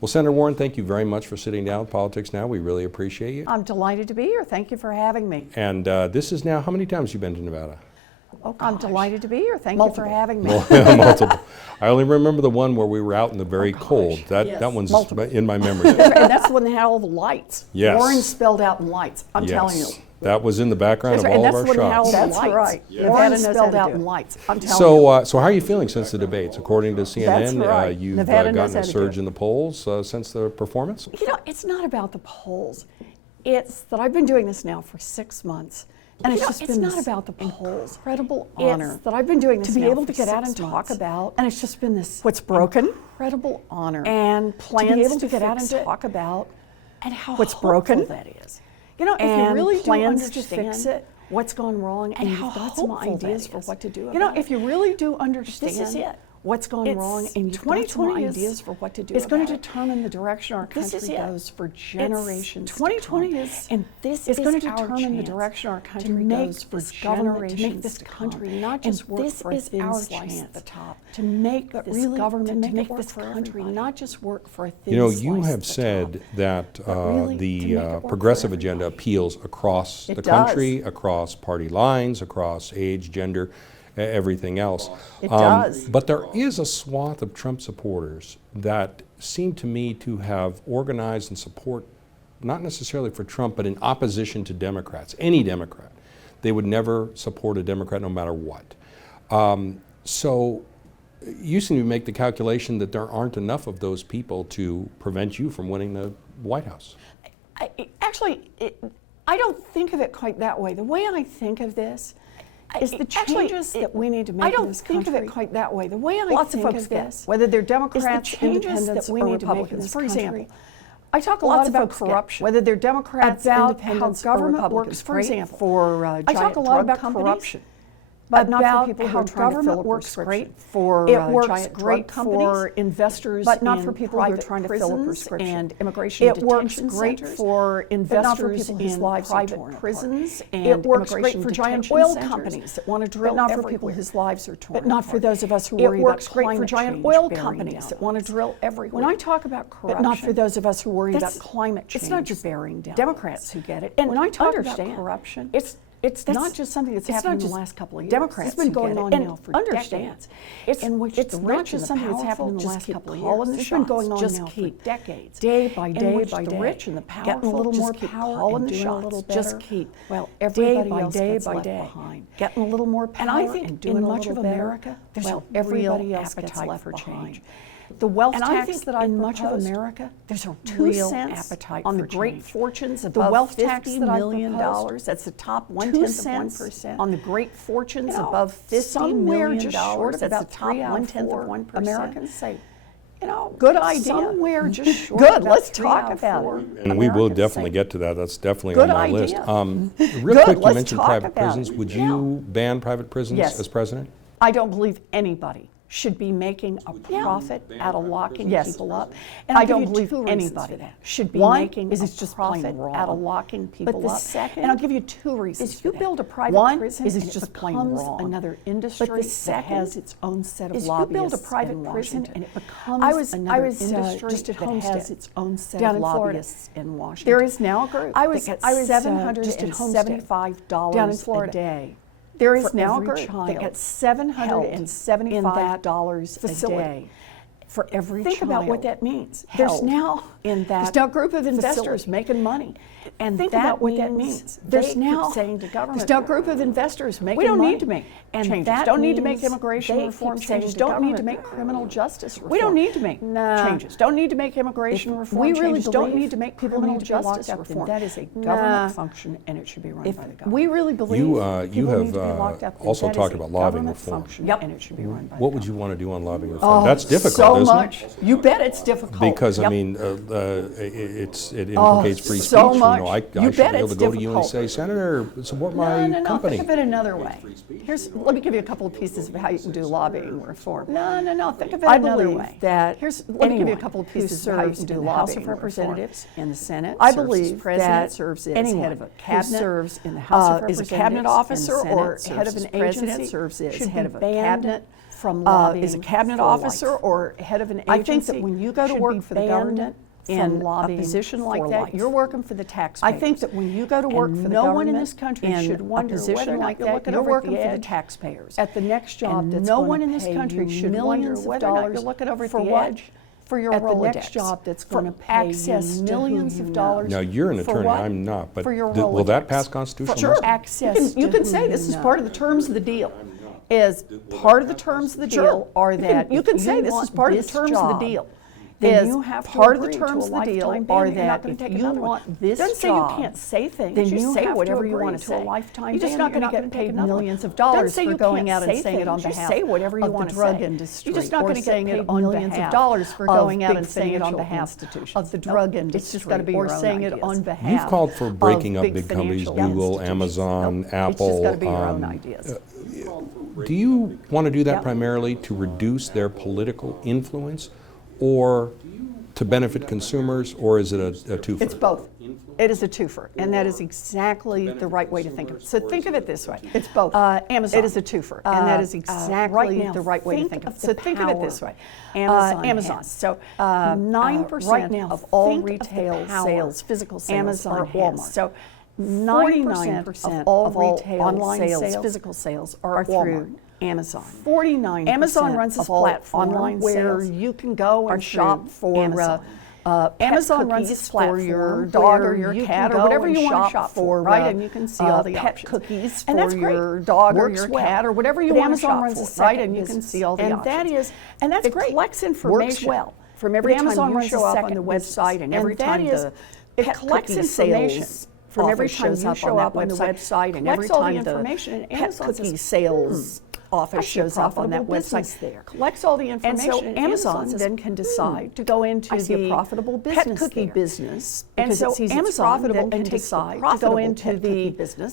Well, Senator Warren, thank you very much for sitting down with Politics Now. We really appreciate you. I'm delighted to be here. Thank you for having me. And this is now, how many times have you been to Nevada? Oh, I'm delighted to be here. Thank you for having me. Multiple. I only remember the one where we were out in the very cold. That one's in my memory. And that's the one that had all the lights. Yes. Warren spelled out in lights. I'm telling you. That was in the background of all of our shots. That's right. Warren spelled out in lights. I'm telling you. So how are you feeling since the debates? According to CNN, you've gotten a surge in the polls since the performance? You know, it's not about the polls. It's that I've been doing this now for 6 months. And it's just been not about the polls. Incredible honor that I've been doing this to be able to get out and talk about. And it's just been this what's broken, incredible honor, and plans to be able to get out and talk about, and how what's broken that is. You know, if you really do understand fix it, what's gone wrong, and you've got some ideas for what to do about it. You know, if you really do understand this is it. What's gone wrong, and 2020 ideas for what to do. It's going to determine the direction our country goes for generations. 2020 is, and this is going to determine the direction our country goes for generations. To make this country not just work for a thin slice at the top. To make this government, to make this country not just work for a thin slice. You have said that the progressive agenda appeals across the country, across party lines, across age, gender, everything else. It does. But there is a swath of Trump supporters that seem to me to have organized and support, not necessarily for Trump, but in opposition to Democrats, any Democrat. They would never support a Democrat no matter what. So you seem to make the calculation that there aren't enough of those people to prevent you from winning the White House. I don't think of it quite that way. The way I think of this is the changes that we need to make in this country. I don't think of it quite that way. The way I think of this, whether they're Democrats, independents, or Republicans. For example, I talk a lot about corruption, whether they're Democrats, independents, or Republicans. For example, I talk a lot about corruption. But not for people who are trying to fill a prescription. It works great for investors, but not for people who are trying to fill a prescription. And immigration detention centers. It works great for investors in private prisons. And it works great for giant oil companies that want to drill everywhere. But not for people whose lives are torn. But not for those of us who worry about climate change. It works great for giant oil companies that want to drill everywhere. When I talk about corruption, but not for those of us who worry about climate change. It's not just bearing down Democrats who get it. And when I talk about corruption, it's not just something that's happened in the last couple of years. Democrats, it's been going on now for decades. It's not just something that's happened in the last couple of years. It's been going on now for decades. Day by day by day. The rich and the powerful getting a little more power and doing a little better. Just keep. Well, everybody else gets left behind. Getting a little more power and doing a little better. And I think in much of America, there's a real appetite for change. The wealth tax that in much of America, there's a 2 cents on the great fortunes above the wealth tax that $50 million. That's the top 1/10% on the great fortunes above $50 million. That's the top 1/10%. Americans say, good idea. Somewhere just short. Good. Let's talk about it. And we will definitely get to that. That's definitely on my list. Real quick, you mentioned private prisons. Would you ban private prisons as president? I don't believe anybody should be making a profit out of locking people up. And I don't believe anybody should be making a profit out of locking people up. And I'll give you 2 reasons. If you build a private prison, it just becomes another industry that has its own set of lobbyists. If you build a private prison and it becomes another industry that has its own set of lobbyists in Washington. There is now a group that gets $775 a day. There is now a group that gets $775 a day for every child. Think about what that means. There's now a group of investors making money. And think about what that means. There's now a group of investors making money. We don't need to make changes. Don't need to make immigration reform changes. Don't need to make criminal justice reform. We don't need to make changes. Don't need to make immigration reform changes. Don't need to make criminal justice reform. That is a government function, and it should be run by the government. We really believe you have also talked about lobbying reform. And it should be run by what would you want to do on lobbying reform? That's difficult, isn't it? You bet it's difficult. Because I mean, it implicates free speech. I should be able to go to you and say, Senator, support my company. Think of it another way. Let me give you a couple of pieces of how you can do lobbying reform. Think of it another way. Let me give you a couple of pieces of how you can do lobbying. House of Representatives and the Senate. I believe that anyone head of a cabinet serves in the House of Representatives, is a cabinet officer or head of an agency, serves as head of a cabinet from lobbying is a cabinet officer or head of an agency. I think that when you go to work for the government in a position like that, you're working for the taxpayers. I think that when you go to work for the government, no one in this country should wonder whether or not you're working for the taxpayers. At the next job, that's no one in this country should wonder whether or not you're looking over at the edge for your Rolodex. At the next job, that's going to pay access millions of dollars. Now, you're an attorney, I'm not, but will that pass constitutional muster? Sure, access. You can say this is part of the terms of the deal. Is part of the terms of the deal are that you can say this is part of the terms of the deal. Then you have part of the terms of the deal are that if you want this job, doesn't say you can't say things. Then you say whatever you want to say. You're just not going to get paid millions of dollars for going out and saying it on behalf of the drug industry. You're just not going to get paid millions of dollars for going out and saying it on behalf of the drug industry. It's just got to be your own saying it on behalf. You've called for breaking up big companies, Google, Amazon, Apple. It's just got to be your own ideas. Do you want to do that primarily to reduce their political influence, or to benefit consumers, or is it a twofer? It's both. It is a twofer, and that is exactly the right way to think of it. So think of it this way. It's both. Amazon. It is a twofer, and that is exactly the right way to think of it. So think of it this way. Amazon. So 9% of all retail sales, physical sales, are at Walmart. So 49% of all retail online sales, physical sales, are through Amazon. 49%. Amazon runs this platform online where you can go and shop for Amazon runs this for your dog or your cat or whatever you want to shop for, right? And you can see all the pet cookies for your dog or your cat or whatever you want to shop for, right? And you can see all the options. And that's great. It collects information from every time you show up on the website and every time the pet cookie sales from every time you show up on the website and every time the pet cookie sales office shows up on that website there, collects all the information, and so Amazon then can decide to go into the profitable pet cookie business, and so Amazon then can decide to go into the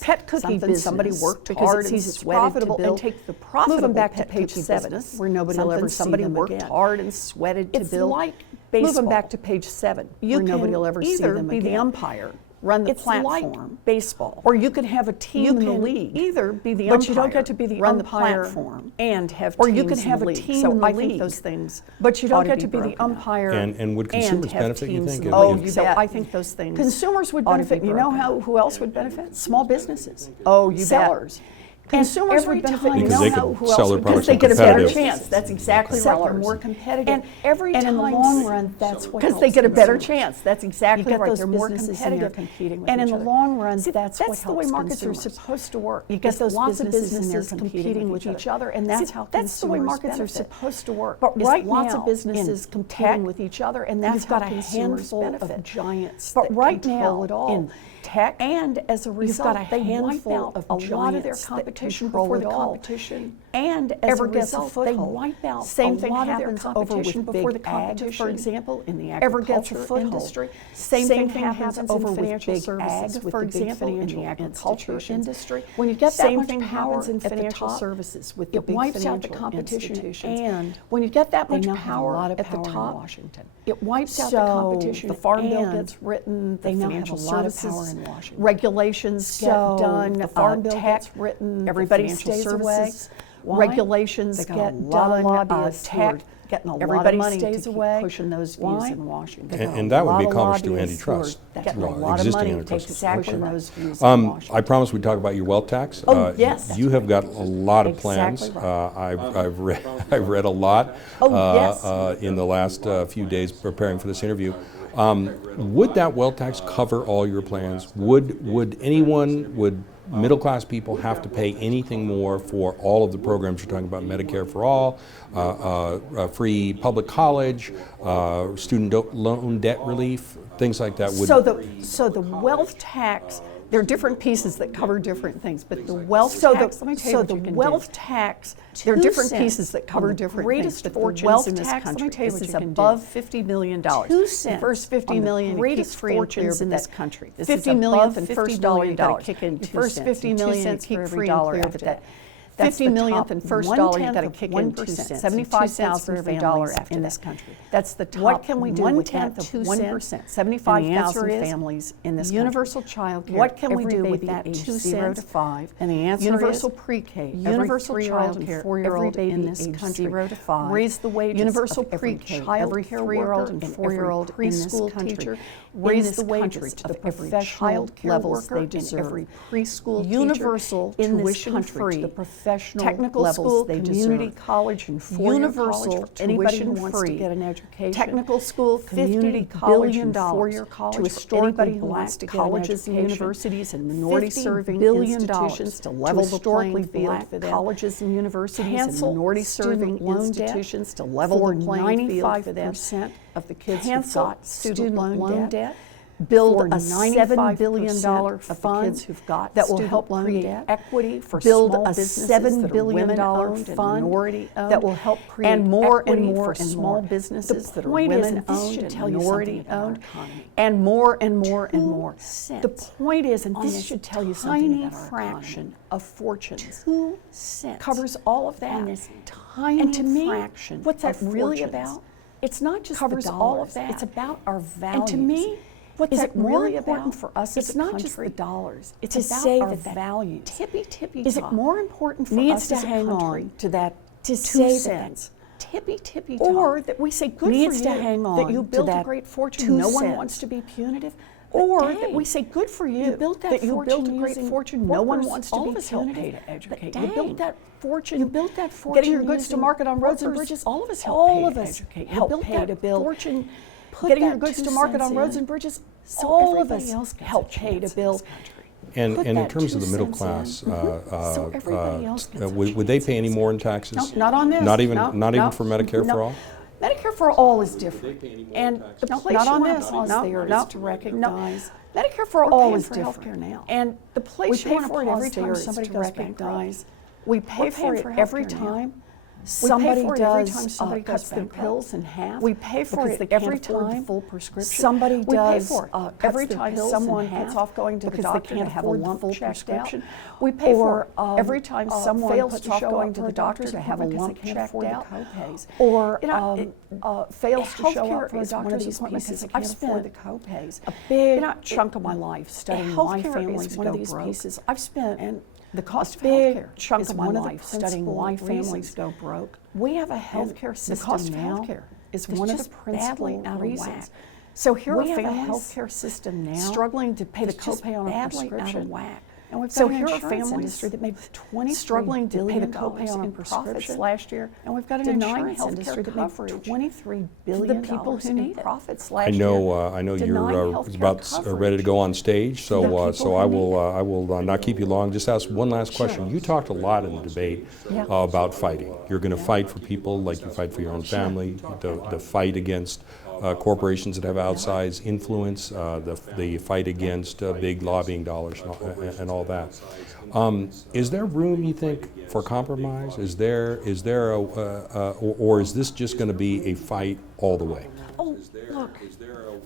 pet cookie business. Somebody worked hard and sees it's profitable and take the profitable. Move them back to page 7, where nobody will ever see them again. Somebody worked hard and sweated to build. It's like baseball. Move them back to page 7, where nobody will ever see them again. Be the umpire. Run the platform, like baseball, or you can have a team in the league. Either be the umpire, but you don't get to be the run umpire the platform, and have teams, or you can have a team in the league. I think those things, but you don't get to be the umpire. And would consumers benefit? You think? Oh, you bet. I think those things. Consumers would benefit. You know who else would benefit? Small businesses. Oh, you bet. Sellers. Consumers would benefit. Because they could sell their products because they get a better chance. That's exactly right. They're more competitive. And every time, in the long run, that's what because they get a better chance. That's exactly right. They're more competitive. And in the long run, that's what helps the way markets are supposed to work. You get those lots of businesses competing with each other, and that's how that's the way markets are supposed to work. But right now, lots of businesses competing with each other, and that's how consumers benefit. Of giants. But right now, in tech, and as a result, they wipe out a lot of their competition before the competition. And as a result, they wipe out same thing happens over with before the competition. For example, in the agriculture industry, same thing happens over with big ag, for example, in the agriculture industry. When you get that much power in financial services with the big financial institutions, and when you get that much power at the top, Washington, it wipes out the competition. The Farm Bill gets written. They now have a lot of power in Washington. Regulations get done. The Farm Bill gets written. Everybody stays away. Regulations get done. Tech getting a lot of money to keep pushing those views in Washington. And that would be accomplished through antitrust law, existing antitrust law. I promised we'd talk about your wealth tax. Oh, yes. You have got a lot of plans. I've read a lot in the last few days preparing for this interview. Would that wealth tax cover all your plans? Would middle-class people have to pay anything more for all of the programs you're talking about, Medicare for all, free public college, student loan debt relief, things like that? So the wealth tax, there are different pieces that cover different things, but the wealth tax, let me tell you what you can do. There are different pieces that cover different things, but the wealth tax, let me tell you what you can do. Above $50 million. 2 cents. The first $50 million you keep free and clear in this country. $50 million and $50 million. Kick in 2 cents. First $50 million you keep free and clear of that. 50 millionth and first dollar, you got to kick in 2 cents. 75,000 for every dollar in this country. That's the top. What can we do with that 2 cents? 75,000 families in this country. Universal child care. What can we do with that 2 cents? 0 to 5. And the answer universal pre-K. Universal child care. 4-year-old in this country. 0 to 5. Raise the wages. Universal pre-K. Every 3-year-old and 4-year-old preschool teacher. Raise the wages to the professional levels they deserve. Every preschool teacher. Universal tuition free. The professional technical levels they deserve. Community college and 4-year college for anybody who wants to get an education. Technical school, community college and 4-year college to historically black colleges and universities and minority-serving institutions to level the playing field for them. Colleges and universities and minority-serving institutions to level the playing field for them. Of the kids who've got student loan debt. Build a $7 billion fund that will help create equity for small businesses that are women-owned and minority-owned that will help create and more for small businesses that are women-owned and minority-owned and more and more and more. The point is, and this should tell you something about our fraction of fortunes 2 cents covers all of that. On this tiny fraction. What's that really about? It's not just covers the dollars. All of that. It's about our values. And to me, what's that really important for us as a country? It's not just the dollars. It's about our values. Tippy is it more important for us as a country to that 2 cents? Tippy or that we say good needs for you to hang on that you built a great fortune. No one wants to be punitive. Or that we say, good for you, that you built a great fortune. No one wants to be punitive. To educate. You built that fortune. You built that fortune. Getting your goods to market on roads and bridges. All of us help pay to educate. Help pay to build. Fortune. Getting your goods to market on roads and bridges. All of us help pay to build. And in terms of the middle class, would they pay any more in taxes? No, not on this. Not even for Medicare for all? Medicare for all is different, and the place not on this there is to recognize Medicare for all is different. Now, and the place we pay for it every time somebody goes bankrupt. We pay for it every time somebody cuts their pills in half. We pay for it every time full prescription. Somebody does every time someone puts off going to the doctor to have a lump checked out. We pay for every time someone fails off going to the doctor to have a lump checked out. Or fails to show up for a doctor's appointment because I've spent the co-pays. A big chunk of my life studying why families go broke. I've spent the cost of healthcare chunk of my life studying why families go broke. We have a healthcare system now. The cost of healthcare is one of the principal reasons. So here we have a healthcare system now struggling to pay the copay on a prescription. And we've got an insurance industry that made struggling to pay the copay on prescriptions last year. And we've got an insurance industry that made $23 billion the people who need profits last year. I know you're about ready to go on stage, so I will not keep you long. Just ask one last question. You talked a lot in the debate about fighting. You're going to fight for people like you fight for your own family. The fight against corporations that have outsized influence, the fight against big lobbying dollars and all that. Is there room, you think, for compromise? Is there or is this just going to be a fight all the way? Oh, look,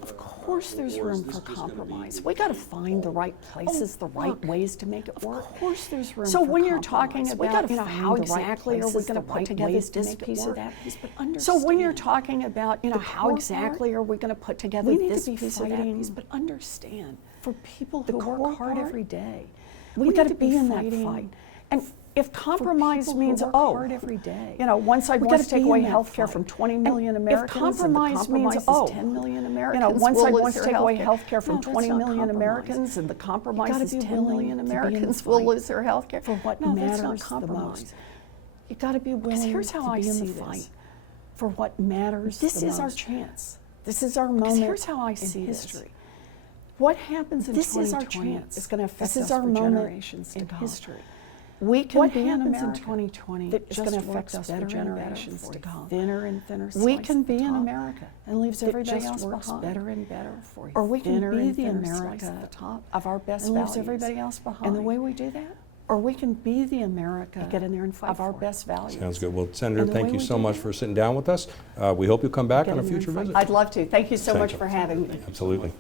of course there's room for compromise. We got to find the right places, the right ways to make it work. Of course there's room. So when you're talking about, how exactly are we going to put together this piece or that piece, but understand. So when you're talking about, how exactly are we going to put together this piece or that piece, but understand, for people who work hard every day, we got to be in that fight. And if compromise means, every day. One side wants to take away health care from 20 million Americans. If compromise means, 10 million Americans. One side wants to take away health care from 20 million Americans, and the compromise is 10 million Americans will lose their health care. For what matters the most. You got to be willing to be in the fight for what matters the most. This is our chance. This is our moment. Here's how I see history. What happens in 2020 is going to affect us for generations in history. We can be in America in 2020 that is going to affect us for generations to come. Thinner and thinner. We can be in America and leaves everybody else behind. Better and better for you. Or we can be the America at the top of our best and leaves everybody else behind. And the way we do that, or we can be the America get in there and fight of our best values. Sounds good. Well, Senator, thank you so much for sitting down with us. We hope you'll come back on a future visit. I'd love to. Thank you so much for having me. Absolutely.